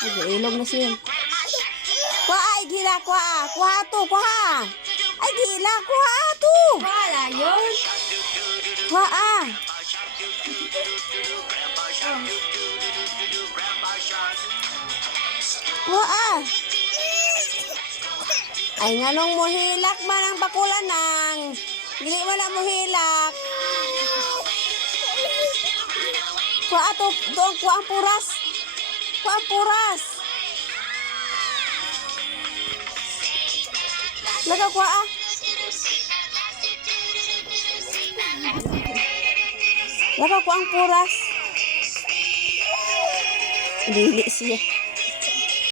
Nag-ilog na siya. Kuha, ay gila, kuha. Kuha to, kuha. Ay gila, kuha to. Kuha na yun. Kuha. Ah. Kuha. Ah. Ay nga nung muhilak man ang bakulanang. Gili mo na muhilak. Kuha to, doon, kuha ang puras. Kuha ang puras. Laga kuha ah. Laga kuha ang puras. Dili siya.